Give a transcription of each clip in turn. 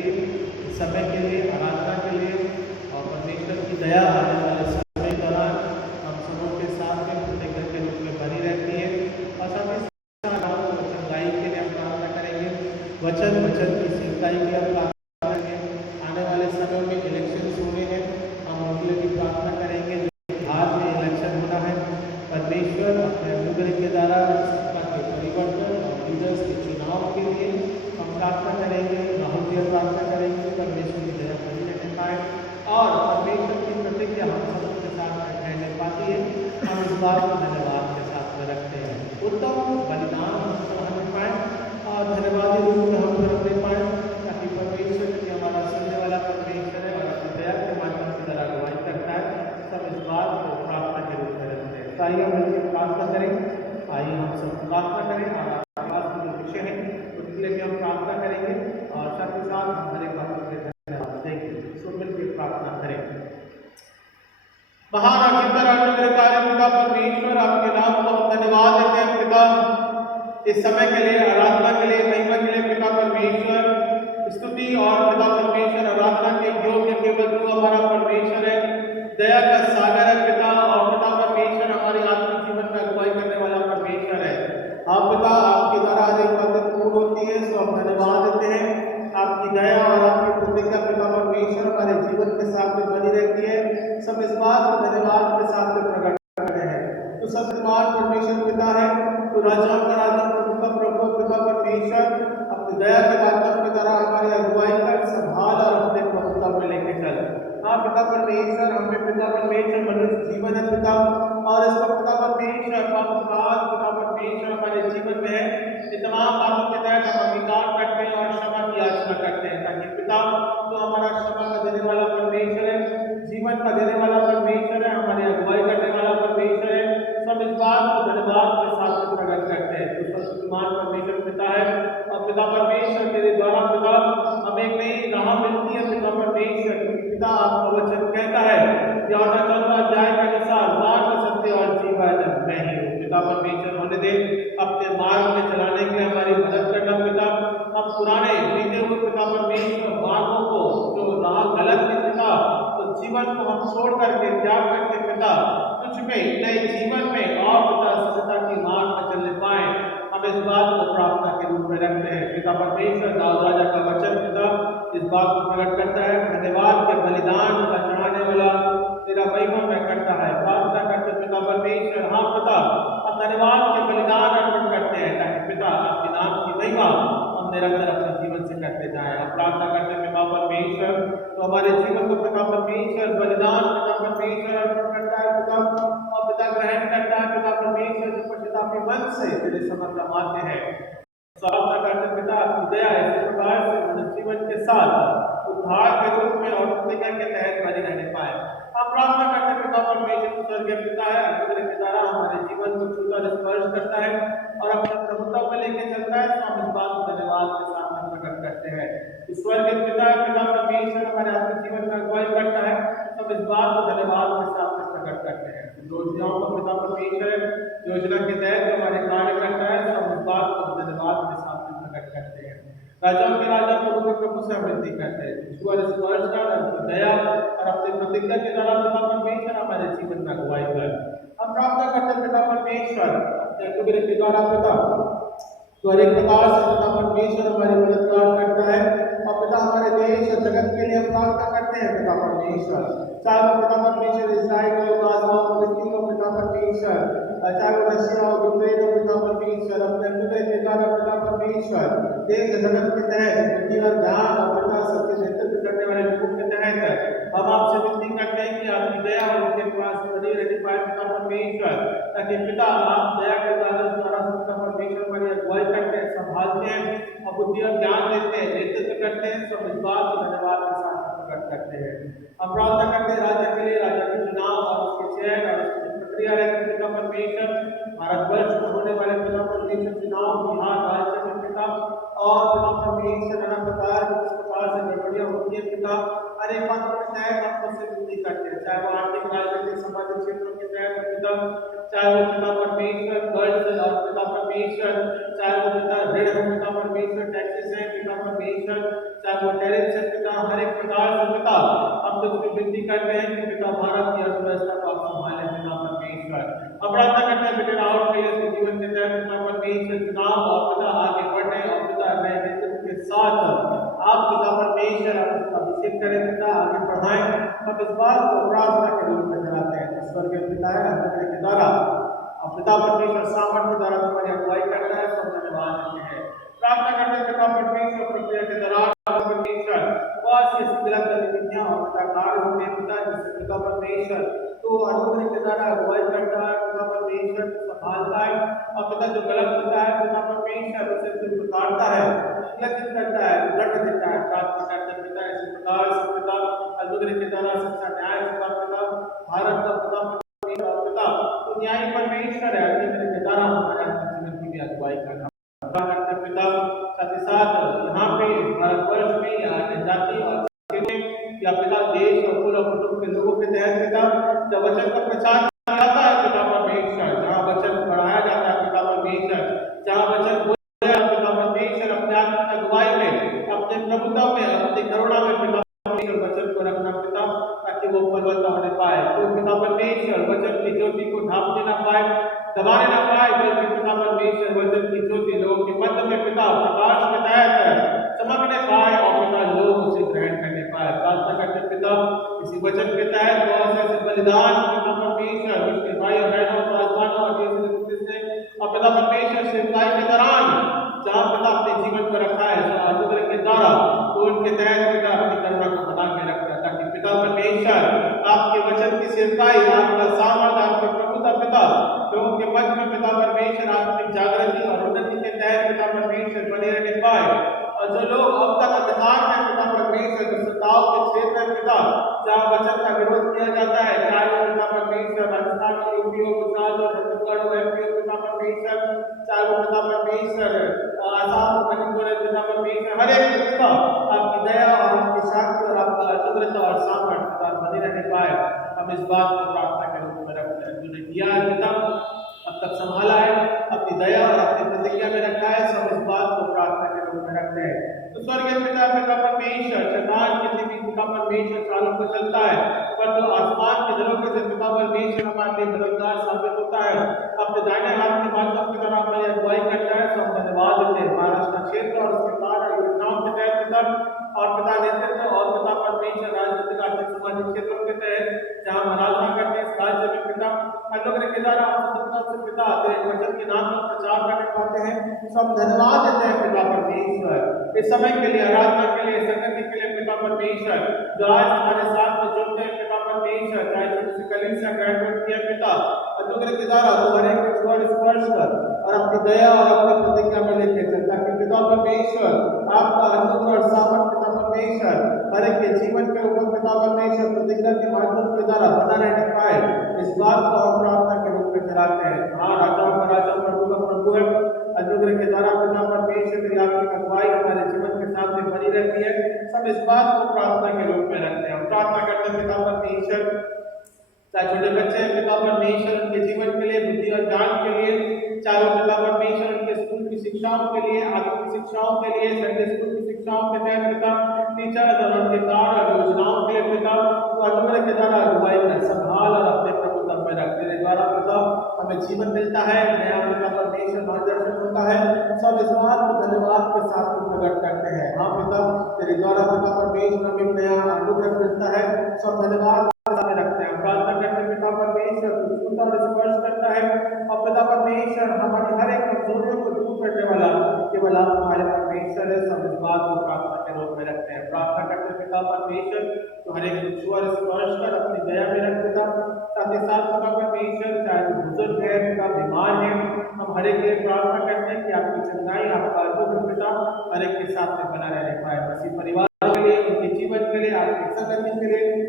रखिए इस समय के लिए, आराधना के लिए, और परमेश्वर की दया आने वाले समय के दौरान हम सबों के साथ में प्रतिज्ञा के रूप में बनी रहती है। और साथ ही वचनदायी के लिए हम प्रार्थना करेंगे, वचन की सिंचाई के लिए हम प्रार्थना करेंगे। आने वाले समय में इलेक्शन होने हैं, हम उनके लिए भी प्रार्थना करेंगे। जो बिहार में इलेक्शन होना है, परमेश्वर अपने अनुग्रह के द्वारा सत्ता के परिवर्तन और लीडर्स के चुनाव के लिए हम प्रार्थना करेंगे, बहुत प्रार्थना करेंगे। परमेश्वर की दया बनी रहने पाए और परमेश्वर की प्रतिज्ञा हम सब के साथ रहने पाती है। हम इस बात को धन्यवाद के साथ में रखते हैं। उत्तम बलिदान हम समझ पाए और धन्यवादी रूप में हम करते पाए, ताकि परमेश्वर की हमारा सुनने वाला परमेश्वर है और अपनी दया के माध्यम से जरा अगुवाई करता है। सब इस बात को प्रार्थना के रूप में रखते हैं। तो आइए मिलकर प्रार्थना करें, आइए हम सब प्रार्थना करें और आवाज के जो विषय है उसके लिए भी हम प्रार्थना करेंगे और साथ ही साथ हमारे बातों के धन्यवाद देंगे। सो मिलकर प्रार्थना करें। महान और जिंदा अनुग्रहकारी पिता परमेश्वर, आपके नाम को हम धन्यवाद देते हैं पिता, इस समय के लिए, आराधना के लिए, महिमा के लिए पिता परमेश्वर। स्तुति और पिता परमेश्वर आराधना के योग्य केवल तू हमारा परमेश्वर है, दया का सागर है पिता, और पिता परमेश्वर हमारे आत्मिक जीवन में अगुवाई करने वाला परमेश्वर है। आप पिता, आपके द्वारा हर एक बात पूर्ण होती है, सो हम धन्यवाद देते हैं। आपकी दया और आपकी प्रतिज्ञा पिता परमेश्वर हमारे जीवन के साथ में बनी रहती है। सब इस बात को धन्यवाद के साथ में प्रकट कर रहे हैं। तो सत्यवान परमेश्वर पिता है, तो राजाओं का राजा, प्रभु का प्रभु पिता परमेश्वर, अपनी दया के माध्यम के द्वारा हमारी अगुवाई कर, संभाल और अपने प्रभुता में लेके चल। हाँ पिता परमेश्वर, हमें पिता परमेश्वर मनुष्य जीवन है पिता, और इसका पिता परमेश्वर पिता परमेश्वर हमारे जीवन में है। ये तमाम बातों के तहत हम अंगीकार करते हैं और क्षमा की याचना करते हैं, ताकि पिता तो हमारा क्षमा का देने वाला परमेश्वर है, जीवन का देने वाला परमेश्वर है, हमारी अगुवाई करने वाला परमेश्वर है। सब इस बात को धन्यवाद के साथ में प्रकट करते हैं। तो सत्यमान परमेश्वर पिता है, और पिता परमेश्वर के द्वारा पिता हमें एक नई राह मिलती है पिता परमेश्वर, क्योंकि पिता आपका वचन कहता है कि 14वां अध्याय के अनुसार मार्ग, सत्य और जीवन मैं ही हूँ। पिता परमेश्वर होने दे अपने मार्ग में चलाने के लिए हमारी मदद करना पिता। हम पुराने बीते हुए पिता परमेश्वर मार्गों को, जो राह गलत है पिता, तो जीवन को हम छोड़ करके, त्याग करके पिता कुछ में नए जीवन में और पिता सत्यता की मार्ग में चलने पाए, हम इस बात को प्रार्थना के रूप में रखते हैं। पिता परमेश्वर दाऊद राजा का वचन पिता इस बात को प्रकट करता है, धन्यवाद के बलिदान का चढ़ाने वाला तेरा महिमा में करता है। प्रार्थना करते पिता परमेश्वर, हाँ पिता, हम धन्यवाद के बलिदान अर्पण करते हैं, ताकि पिता आपके नाम की महिमा हम निरंतर अपने जीवन से करते जाए। हम प्रार्थना करते हैं पिता परमेश्वर, तो हमारे जीवन को पिता परमेश्वर बलिदान पिता परमेश्वर अर्पण करता है पिता, और पिता ग्रहण करता है पिता परमेश्वर, जो पश्चातापी मन से तेरे समर्थ आते हैं। प्रार्थना करते पिता, आपकी दया ऐसे प्रकार से मनुष्य जीवन के साथ उद्धार के रूप में और प्रतिज्ञा के तहत बने रहने पाए। हम प्रार्थना करते पिता परमेश्वर, स्वर्गीय पिता है, अनुग्रह के द्वारा हमारे जीवन को छूता स्पर्श करता है और अपने प्रभुत्व में लेके चलता है। तो हम इस बात को धन्यवाद के साथ में प्रकट करते हैं। स्वर्गीय पिता परमेश्वर हमारे आत्मिक जीवन में अगुवाई करता है, सब इस बात को धन्यवाद के साथ में प्रकट करते हैं। योजनाओं का पिता परमेश्वर योजना के तहत हमारे कार्य करता है, सब इस बात को धन्यवाद के साथ में प्रकट करते हैं। राजाओं के राजा, प्रभु के प्रभु से विनती करते हैं, स्पर्श कर दया और अपने प्रतिज्ञा के द्वारा पिता परमेश्वर हमारे जीवन में अगुवाई कर। हम प्रार्थना करते पिता परमेश्वर, अनुग्रह के द्वारा पिता तो हर एक प्रकार से पिता परमेश्वर हमारी मददगार करता है, और पिता हमारे देश और जगत के लिए हम प्रार्थना करते हैं पिता परमेश्वर, चाहे वो पिता परमेश्वर इस्राइल हो, गाजा हो, फिलिस्तीन हो पिता परमेश्वर, चाहे वो रशिया हो, यूक्रेन हो पिता परमेश्वर, अपने अनुग्रह के द्वारा पिता परमेश्वर देश जगत के तहत बुद्धि और ज्ञान और पिता सबके नेतृत्व करने वाले लोगों के तहत हम आपसे विनती करते हैं कि आपकी दया और उनके पास बनी रहने पाए पिता परमेश्वर, ताकि पिता आप दया के द्वारा पिता परमेश्वर हमारी अगुवाई करते हैं, संभालते हैं और बुद्धि और ज्ञान देते हैं, नेतृत्व करते हैं। सब इस बात को धन्यवाद के साथ प्रकट करते हैं। हम प्रार्थना करते हैं राजा के लिए, राजा के चुनाव और उसके चयन और उसकी प्रक्रिया रहती है पिता परमेश्वर, भारतवर्ष में होने वाले पिता परमेश्वर चुनाव बिहार राज्य में पिता, और पिता परमेश्वर नाना प्रकार से गड़बड़ियां होती है पिता, हर एक बात के तहत हम उससे विनती करते हैं, चाहे वो आर्थिक राजनीतिक सामाजिक क्षेत्रों के तहत पिता, चाहे वो पिता परमेश्वर कर्ज और पिता परमेश्वर, चाहे वो पिता ऋण हो पिता परमेश्वर, टैक्सेस है पिता परमेश्वर, चाहे वो टैरिफ है पिता, हर एक प्रकार से पिता हम तुझसे विनती करते हैं कि पिता भारत की अर्थव्यवस्था को आप संभालें पिता परमेश्वर। अब प्रार्थना करते हैं बेटे राहुल के लिए उसके जीवन के तहत पिता परमेश्वर चुनाव और पिता आगे बढ़ने और पिता नए नेतृत्व के साथ आप पिता परमेश्वर अभिषेक करें पिता, आगे बढ़ाएं। हम इस बात को प्रार्थना के रूप में कराते हैं स्वर्गीय पिता है अंतर्गत के द्वारा और पिता परमेश्वर सामर्थ्य द्वारा तुम्हारी अगुवाई करना है, सब धन्यवाद देते हैं। प्रार्थना करते हैं पिता परमेश्वर प्रक्रिया के दौरान परमेश्वर बहुत सी गलत गतिविधियां और पिता कार्य होते हैं पिता, जिससे पिता परमेश्वर तो अनुग्रह के द्वारा अगुवाई करता है पिता परमेश्वर संभालता है और पिता जो गलत होता है पिता परमेश्वर उसे सिर्फ उतारता है, लक्षित करता है, दंड देता है। प्रार्थना करते हैं पिता इसी प्रकार से पिता अनुग्रह के द्वारा सच्चा न्याय होगा पिता, भारत का पिता परमेश्वर और पिता तो न्याय परमेश्वर है, अनुग्रह के द्वारा हमारे जीवन की भी अगुवाई करना करते पिता। साथ ही साथ यहाँ पे भारतवर्ष में या जनजाति और या पिता देश और पूरा कुटुंब के लोगों के तहत पिता जब वचन का प्रचार किया जाता है पिता परमेश्वर, जहाँ वचन पढ़ाया जाता है पिता परमेश्वर, जहाँ वचन बोला जाता है पिता परमेश्वर, अपने आत्मिक अगुवाई में, अपने प्रभुता में, अपनी करुणा में पिता परमेश्वर वचन को रखना पिता, ताकि वो फलवत्ता होने पाए। तो पिता परमेश्वर वचन की ज्योति को ढांपने ना पाए, दबाने ना पाए, बल्कि पिता परमेश्वर वचन की ज्योति लोगों के मध्य में पिता प्रकाश के तहत चमकने पाए और पिता लोग उसे ग्रहण करने पाए। प्रार्थना करते पिता इसी वचन के तहत बहुत से ऐसे बलिदान पिता परमेश्वर जिसके भाई और बहनों को आसमानों और और पिता परमेश्वर सेवकाई के दौरान जहाँ पिता अपने जीवन को रखा है अनुग्रह के द्वारा, तो उनके तहत पिता अपनी करुणा को बना के रखता है, ताकि पिता परमेश्वर आपके वचन की सेवकाई, आपका सामर्थ, आपके प्रभुता पिता लोगों के मध्य में पिता परमेश्वर आत्मिक जागृति और उन्नति के तहत पिता परमेश्वर बने रहने पाए। और जो लोग अब तक अंधकार में पिता परमेश्वर दुष्टताओं के क्षेत्र में पिता जहाँ वचन का विरोध किया जाता है, चाहे वो पिता परमेश्वर राजस्थान के यूपी हो, गुजरात और छत्तीसगढ़ हो, एमपी हो पिता परमेश्वर, चाहे वो पिता परमेश्वर आसाम हो, मणिपुर पिता परमेश्वर, हर एक पिता आपकी दया और आपकी शांति और आपका अनुग्रह और सामर्थ्य बने रहने पाए। हम इस बात को प्रार्थना के रूप में रखते हैं, तूने किया है पिता, अब तक संभाला है, अपनी दया और अपनी प्रतिज्ञा में रखा है, सब इस बात को प्रार्थना के रूप में रखते हैं। तो स्वर्गीय पिता पिता परमेश्वर शैतान किसी भी पिता परमेश्वर चालों को चलता है, पर तो आसमान के झरोखे से पिता परमेश्वर हमारे लिए मददगार साबित होता है, अपने दाहिने हाथ के माध्यम की तरह हमारी अगुवाई करता है। सब धन्यवाद देते हैं महाराष्ट्र क्षेत्र और उसके कार्य योजनाओं के तहत पिता और पिता नेतृत्व और पिता परमेश्वर राजनीतिक आर्थिक सामाजिक क्षेत्रों के तहत जहाँ हम आराधना करते हैं इस राज्य में पिता अनुग्रह के द्वारा से पिता तेरे वचन के नाम का प्रचार करने पाते हैं। सब धन्यवाद देते हैं पिता परमेश्वर इस समय के लिए, आराधना के लिए, संगति के लिए पिता परमेश्वर, जो आज हमारे साथ में जुड़ते हैं पिता परमेश्वर, चाहे छोटी सी कलीसिया ग्रहण किया पिता अनुग्रह के द्वारा तो हर एक स्वर स्पर्श कर और अपनी दया और अपनी प्रतिज्ञा में लेके चल, ताकि पिता परमेश्वर आपका अनुग्रह और सामर्थ पिता परमेश्वर हर एक के जीवन के ऊपर पिता परमेश्वर प्रतिज्ञा के माध्यम के द्वारा बना रहने पाए। इस बात को हम प्रार्थना के रूप में चलाते हैं। हाँ, राजाओं का राजा, प्रभु का प्रभु है, अनुग्रह के द्वारा पिता परमेश्वर की आपकी अगुवाई हमारे जीवन के साथ में बनी रहती है। सब इस बात को प्रार्थना के रूप में रखते हैं। हम प्रार्थना करते हैं पिता परमेश्वर, चाहे छोटे बच्चे हैं पिता परमेश्वर उनके जीवन के लिए, बुद्धि और ज्ञान के लिए, चाहे पिता परमेश्वर उनके स्कूल की शिक्षाओं के लिए, आत्मिक शिक्षाओं के लिए, संडे स्कूल की शिक्षाओं के तहत पिता टीचर्स और उनके कार्य और योजनाओं के लिए पिता तो अनुग्रह के द्वारा अगुवाई कर संभाल और अपने प्रभुत्व में रख, तेरे द्वारा पिता हमें जीवन मिलता है, नया पिता परमेश्वर मार्गदर्शन होता है। सब इस बात को धन्यवाद के साथ प्रकट करते हैं। हाँ पिता, तेरे द्वारा पिता परमेश्वर हमें नया अनुग्रह मिलता है, सब धन्यवाद रखते हैं। प्रार्थना करते पिता परमेश्वर सुनता और स्पर्श करता है और पिता परमेश्वर हमारी हर एक कमजोरियों को दूर करने वाला केवल आप हमारे परमेश्वर है। सब इस बात को प्रार्थना के रूप में रखते हैं। प्रार्थना करते पिता परमेश्वर तो हर एक छुआ स्पर्श कर अपनी दया में रख पिता, साथ ही साथ पिता परमेश्वर चाहे वो बुजुर्ग है पिता बीमार है, हम हर एक के लिए प्रार्थना करते हैं कि आपकी चंगाई आपका अनुग्रह पिता हर एक के साथ में बना रहने पाए। बसी परिवार के लिए, उनके जीवन के लिए, आर्थिक संगति के लिए,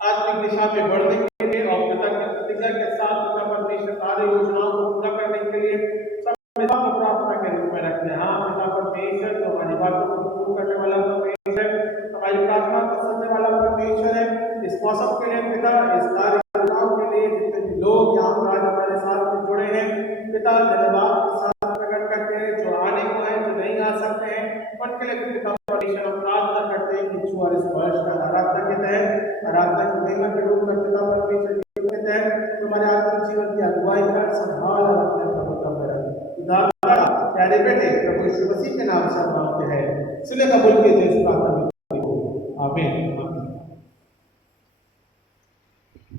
आत्मिक दिशा में बढ़ने के लिए और पिता की प्रतिज्ञा के साथ पिता परमेश्वर कार्य योजनाओं को पूरा करने के लिए सब पिता को प्रार्थना के रूप में रखते हैं। हाँ पिता परमेश्वर जो हमारी बातों को पूर्ण करने वाला परमेश्वर, हमारी प्रार्थना को सुनने वाला परमेश्वर है। इस मौसम के लिए पिता, इस कार्य योजनाओं के लिए जितने भी लोग यहाँ पर आज मैं पिता परमेश्वर जी के तहत तुम्हारे आत्मिक जीवन की अगुवाई कर संभाल रखने का होता है। उदाहरण प्यारे बेटे प्रभु यीशु मसीह के नाम से मांगते हैं, सुने कबूल कीजिए इस प्रार्थना को। आमीन।